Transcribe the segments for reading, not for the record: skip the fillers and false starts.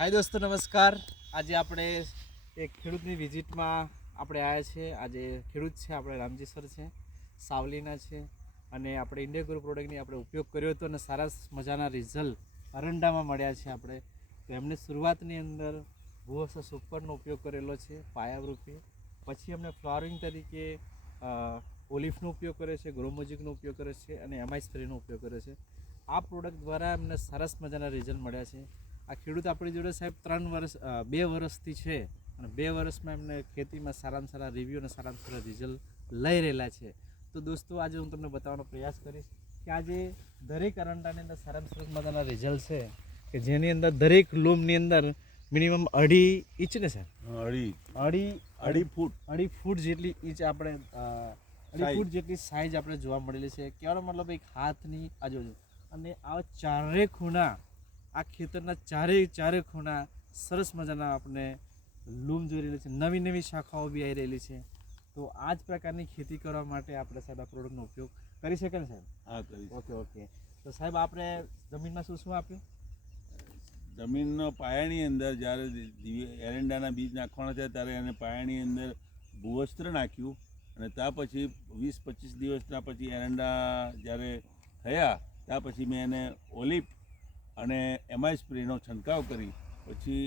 હાય દોસ્તો, નમસ્કાર. આજે આપણે એક ખેડૂતની વિઝિટમાં આપણે આવ્યા છે. આજે ખેડૂત છે, આપણે રામજી સર છે, સાવલીના છે, અને આપણે ઇન્ડિયા ગ્રુપ પ્રોડક્ટની આપણે ઉપયોગ કર્યો હતો અને સારા મજાના રિઝલ્ટ અરંડામાં મળ્યા છે. આપણે તો એમને શરૂઆતની અંદર ભૂવર્ષ સુપરનો ઉપયોગ કરેલો છે પાયારૂપે, પછી એમને ફ્લાવરિંગ તરીકે ઓલિફનો ઉપયોગ કરે છે, ગ્રોમોજિકનો ઉપયોગ કરે છે અને એમઆઈ સ્પ્રેનો ઉપયોગ કરે છે. આ પ્રોડક્ટ દ્વારા એમને સરસ મજાના રિઝલ્ટ મળ્યા છે. આ ખેડૂત આપણી જોડે સાહેબ 2 વર્ષથી છે અને 2 વર્ષમાં એમને ખેતીમાં સારામાં સારા રિવ્યૂ અને સારામાં સારા રિઝલ્ટ લઈ રહેલા છે. તો દોસ્તો, આજે હું તમને બતાવવાનો પ્રયાસ કરીશ કે આજે દરેક અરંડાની અંદર સારામાં સરસ મજાના રિઝલ્ટ છે કે જેની અંદર દરેક લૂમની અંદર મિનિમમ 2.5 ઇંચ ને સર, અઢી ફૂટ જેટલી ઇંચ આપણે 2.5 ફૂટ જેટલી સાઇઝ આપણે જોવા મળેલી છે. કહેવાનો મતલબ એક હાથની આજુબાજુ, અને આ ચારે ખૂણા, આ ખેતરના ચારે ખૂણા સરસ મજાના આપણે લૂમ જોઈ રહેલી છે. નવી નવી શાખાઓ બી આવી રહેલી છે. તો આ જ પ્રકારની ખેતી કરવા માટે આપણે સાહેબ આ પ્રોડક્ટનો ઉપયોગ કરી શકીએ ને સાહેબ? હા, કરી. ઓકે. તો સાહેબ આપણે જમીનમાં શું શું આપ્યું? જમીનનો પાયાની અંદર જ્યારે એરંડાના બીજ નાખવાના છે ત્યારે એને પાયાની અંદર ભૂવસ્ત્ર નાખ્યું, અને ત્યાર પછી 20-25 દિવસના પછી એરંડા જ્યારે થયા ત્યાર પછી મેં એને ઓલિપ અને એમઆઈ સ્પ્રેનો છંટકાવ કરી. પછી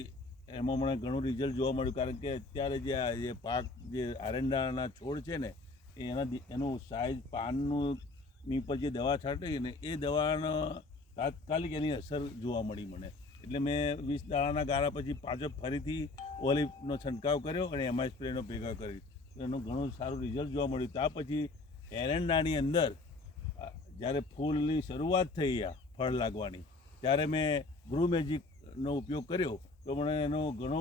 એમાં મને ઘણું રિઝલ્ટ જોવા મળ્યું, કારણ કે અત્યારે જે પાક જે એરંડાના છોડ છે ને એનું સાઇઝ પાનની ઉપર જે દવા છાંટી ને એ દવાનો તાત્કાલિક એની અસર જોવા મળી મને. એટલે મેં 20 દાણાના ગાળા પછી પાછો ફરીથી ઓલિવનો છંટકાવ કર્યો અને એમઆઈ સ્પ્રેનો ભેગા કરી. એનું ઘણું સારું રિઝલ્ટ જોવા મળ્યું. ત્યાર પછી એરંડાની અંદર જ્યારે ફૂલની શરૂઆત થઈ ફળ લાગવાની ત્યારે મેં ગ્રો મેજિકનો ઉપયોગ કર્યો, તો મને એનો ઘણો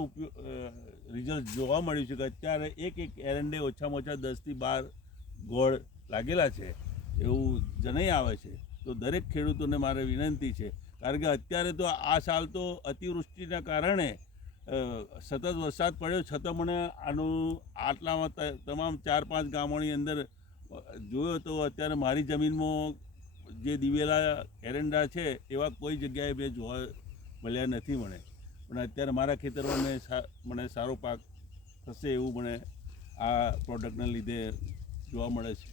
રિઝલ્ટ જોવા મળ્યું છે કે અત્યારે એક એરંડે ઓછામાં ઓછા 10થી 12 ગોળ લાગેલા છે એવું જણાઈ આવે છે. તો દરેક ખેડૂતોને મારે વિનંતી છે, કારણ કે અત્યારે તો આ સાલ તો અતિવૃષ્ટિના કારણે સતત વરસાદ પડ્યો છતાં મને આટલામાં તમામ 4-5 ગામોની અંદર જોયો તો અત્યારે મારી જમીનમાં જે દિવેલા એરંડા છે એવા કોઈ જગ્યાએ મેં જોવા મળ્યા નથી મને. પણ અત્યારે મારા ખેતરમાં મને સારો પાક થશે એવું મને આ પ્રોડક્ટના લીધે જોવા મળે છે.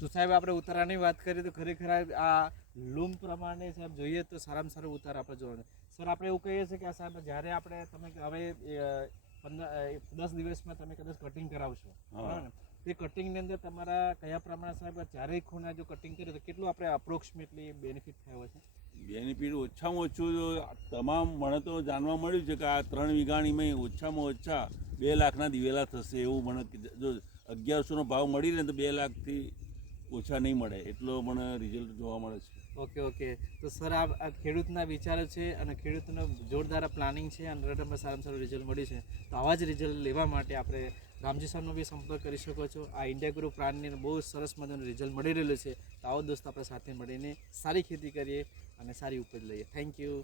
તો સાહેબ આપણે ઉતારાની વાત કરીએ તો ખરેખર આ લૂમ પ્રમાણે સાહેબ જોઈએ તો સારામાં સારો ઉતાર આપણે જોવાનો. સર, આપણે એવું કહીએ છીએ કે આ સાહેબ જ્યારે તમે હવે 10 દિવસમાં તમે કદાચ કટિંગ કરાવશો, બરાબર ને? એ કટિંગની અંદર તમારા કયા પ્રમાણે સાહેબ ચારેય ખૂણા જો કટિંગ કરીએ તો કેટલું આપણે અપ્રોક્સિમેટલી બેનિફિટ થયો છે? બેનિફિટ ઓછામાં ઓછું તમામ મને તો જાણવા મળ્યું છે કે આ 3 વીઘાણીમાં ઓછામાં ઓછા 2 લાખના દિવેલા થશે એવું મને. જો 1100નો ભાવ મળી રહે તો 2 લાખથી ઓછા નહીં મળે એટલો મને રિઝલ્ટ જોવા મળે છે. ઓકે. તો સર, આ ખેડૂતના વિચારો છે અને ખેડૂતનું જોરદાર પ્લાનિંગ છે અને રટમાં સારામાં સારું રિઝલ્ટ મળ્યું છે. તો આવા જ રિઝલ્ટ લેવા માટે આપણે રામજી સરનો બી સંપર્ક કરી શકો છો. આ ઇન્ડિયા ગ્રુપ પ્લાનની બહુ સરસ મજાનું રિઝલ્ટ મળી રહેલું છે. તો આવો દોસ્તો, આપણે સાથે મળીને સારી ખેતી કરીએ અને સારી ઉપજ લઈએ. Thank you.